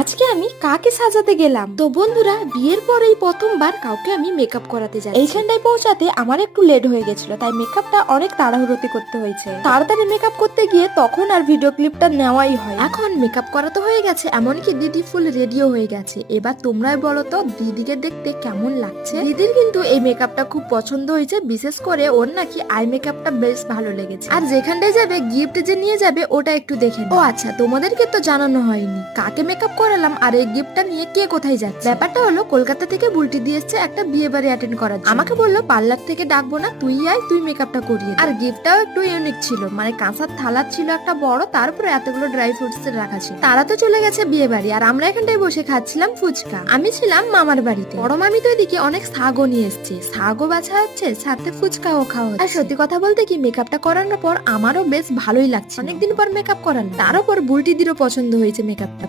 আজকে আমি কাকে সাজাতে গেলাম। তো বন্ধুরা, বিয়ের পরেই প্রথমবার কাউকে আমি মেকআপ করাতে যাই। এইখানটায় পৌঁছাতে আমার একটু লেট হয়ে গেছিল, তাই মেকআপটা অনেক তাড়াহুড়োতে করতে হয়েছে। তাড়াতাড়ি মেকআপ করতে গিয়ে তখন আর ভিডিও ক্লিপটা নেওয়াই হয়। এখন মেকআপ করা তো হয়ে গেছে, এমনকি দিদি ফুল রেডিও হয়ে গেছে। এবার তোমরাই বলো তো দিদিকে দেখতে কেমন লাগছে। দিদির কিন্তু এই মেকআপটা খুব পছন্দ হয়েছে, বিশেষ করে ওর নাকি আই মেকআপটা বেশ ভালো লেগেছে। আর যেখানটায় যাবে গিফট যে নিয়ে যাবে ওটা একটু দেখে নাও। ও আচ্ছা, তোমাদেরকে তো জানানো হয়নি কাকে মেকআপ করালাম আর এই গিফটটা নিয়ে কে কোথায় যাচ্ছে। ব্যাপারটা হলো কলকাতা থেকে বুলটি দিয়ে এসছে একটা বিয়ে বাড়ি অ্যাটেন্ড করার জন্য। আমাকে বললো পার্লার থেকে ডাকবো না, তুই আয়, তুই মেকআপটা করিয়ে দে। আর গিফটটাও একটু ইউনিক ছিল, মানে কাঁসার থালা ছিল একটা বড়, তারপরে এতগুলো ড্রাই ফ্রুটস রাখা ছিল। তারা তো চলে গেছে বিয়ে বাড়ি আর আমরা এখানটায় বসে খাচ্ছিলাম ফুচকা। আমি ছিলাম মামার বাড়িতে। বড় মামি তো এদিকে অনেক শাগও নিয়ে এসছে, শাগও বাছা হচ্ছে, সাথে ফুচকাও খাওয়া হচ্ছে। আর সত্যি কথা বলতে কি, মেকআপটা করানোর পর আমারও বেশ ভালোই লাগছে। অনেকদিন পর মেকআপ করানো, তার উপর বুলটিদিরও পছন্দ হয়েছে মেকআপটা।